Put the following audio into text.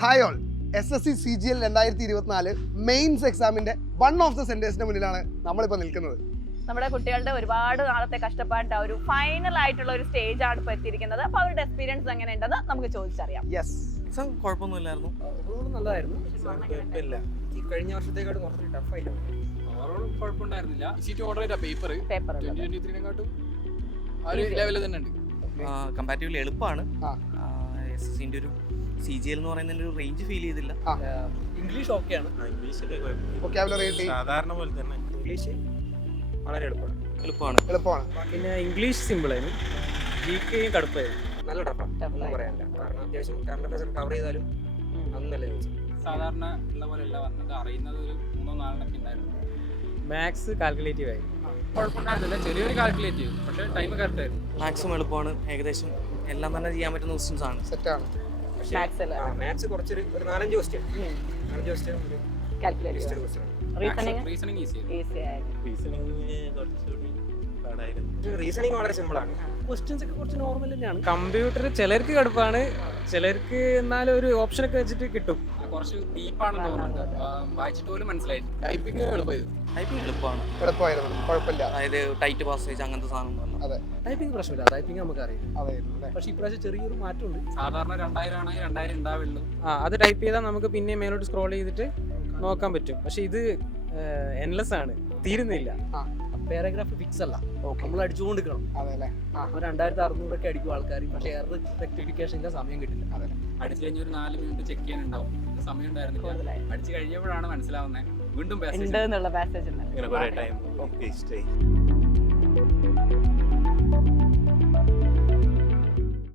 Hi all, SSC CGL 2024 mains എക്സാമിന്റെ one of the സെന്റേഴ്സിന്റെ മുന്നിലാണ് നമ്മളിപ്പോൾ നിൽക്കുന്നത്. നമ്മുടെ കുട്ടികളുടെ ഒരുപാട് നാളത്തെ കഷ്ടപ്പാടിന്റെ ഒരു ഫൈനൽ ആയിട്ടുള്ള ഒരു സ്റ്റേജ് ആണ് ഇപ്പോൾ എത്തിയിരിക്കുന്നത്. അപ്പോൾ അവരുടെ എക്സ്പീരിയൻസ് എങ്ങനെ ഉണ്ടെന്ന് നമുക്ക് ചോദിച്ചറിയാം. യെസ്, എക്സാം കുഴപ്പമൊന്നുമില്ലായിരുന്നു, നല്ലതായിരുന്നു. ഈ കഴിഞ്ഞ വർഷത്തേക്കാളും കുറച്ച് ടഫായിരുന്നു. ഓവറോൾ കുഴപ്പമുണ്ടായിരുന്നില്ല. ഈസി ടു ഓർഡർ ചെയ്ത പേപ്പർ 2023 ആ ഒരു ലെവലിൽ തന്നെ ഉണ്ട്. കമ്പാരിറ്റീവ്ലി എളുപ്പമാണ്. SSCന്റെ ഒരു CGL എന്ന് പറയുന്നതിന്റെ ഒരു റേഞ്ച് ഫീൽ ചെയ്തില്ല. ഇംഗ്ലീഷ് ഓക്കെയാണ്. സാധാരണ പോലെ തന്നെ ഇംഗ്ലീഷ് വളരെ എളുപ്പമാണ്. പിന്നെ ഇംഗ്ലീഷ് സിമ്പിളായിരുന്നു. GK കടുപ്പായിരുന്നു. നല്ല ടഫാണ്, പറയാനില്ല. കാരണം അത്യാവശ്യം കറണ്ട് അഫയേഴ്സ് കവർ ചെയ്താലും അതൊന്നും നല്ല ചോദിച്ചു. സാധാരണ ഉള്ള പോലെയല്ല വന്നത്, അറിയുന്നത് ഒരു 3-4 ഉണ്ടായിരുന്നു. മാത്സ് കാൽക്കുലേറ്റീവ് ആയി. കുഴപ്പമുണ്ടായിരുന്നില്ല, ചെറിയൊരു കാൽക്കുലേറ്റീവ്, പക്ഷേ ടൈം കറക്റ്റ് ആയിരുന്നു. മാക്സിമം എളുപ്പമാണ്, ഏകദേശം എല്ലാം തന്നെ ചെയ്യാൻ പറ്റുന്ന ക്വസ്റ്റ്യൻസ് ആണ്. സെറ്റാണ്. മാത്സ് കുറച്ചൊരു 4-5 ക്വസ്റ്റ്യൻ റീസണിങ് ഈസി റീസണിങ് വളരെ സിമ്പിൾ ആണ്. ക്വസ്റ്റ്യൻസ് ഒക്കെ കുറച്ച് നോർമൽ തന്നെയാണ്. കമ്പ്യൂട്ടർ ചിലർക്ക് കടുപ്പാണ്, ചിലർക്ക് എന്നാലും ഒരു ഓപ്ഷൻ ഒക്കെ വെച്ചിട്ട് കിട്ടും. കുറച്ച് ഡീപ്പാണെന്ന് തോന്നുന്നുണ്ട്, വായിച്ചിട്ട് പോലും മനസ്സിലായി. ടൈപ്പിംഗ് എളുപ്പമാണ്, എളുപ്പമായിരുന്നു, കുഴപ്പമില്ല. അതായത് ടൈറ്റ് പാസേജ് അങ്ങനത്തെ സാധനം. അതെ, ടൈപ്പിംഗ് പ്രശ്നമില്ല, ടൈപ്പിംഗ് നമുക്ക് അറിയാം. പക്ഷേ ഇപ്രാവശ്യം ചെറിയൊരു മാറ്റമുണ്ട്. സാധാരണ 2000 ആണെങ്കിൽ 2000 ഉണ്ടാവുള്ളൂ. അത് ടൈപ്പ് ചെയ്താൽ നമുക്ക് പിന്നെ മേലോട്ട് സ്ക്രോൾ ചെയ്തിട്ട് നോക്കാൻ പറ്റും. പക്ഷെ ഇത് എൻലെസ് ആണ്, തീരുന്നില്ല. പാരഗ്രാഫ് ഫിക്സ് അല്ല, നമ്മൾ അടിച്ചുകൊണ്ടിരിക്കണം. 2600 ഒക്കെ അടിക്കും ആൾക്കാർ, പക്ഷേ റെക്ടിഫിക്കേഷൻ്റെ സമയം കിട്ടില്ല. അടിച്ചു കഴിഞ്ഞ ഒരു 4 മിനിറ്റ് ചെക്ക് ചെയ്യാനുണ്ടാവും, സമയം ഉണ്ടായിരുന്നില്ല. അടിച്ചു കഴിഞ്ഞപ്പോഴാണ് മനസ്സിലാവുന്നത് വീണ്ടും ഉണ്ട് എന്നുള്ള പാസേജ് ഉണ്ട്. ഇങ്ങനെ കുറേ ടൈം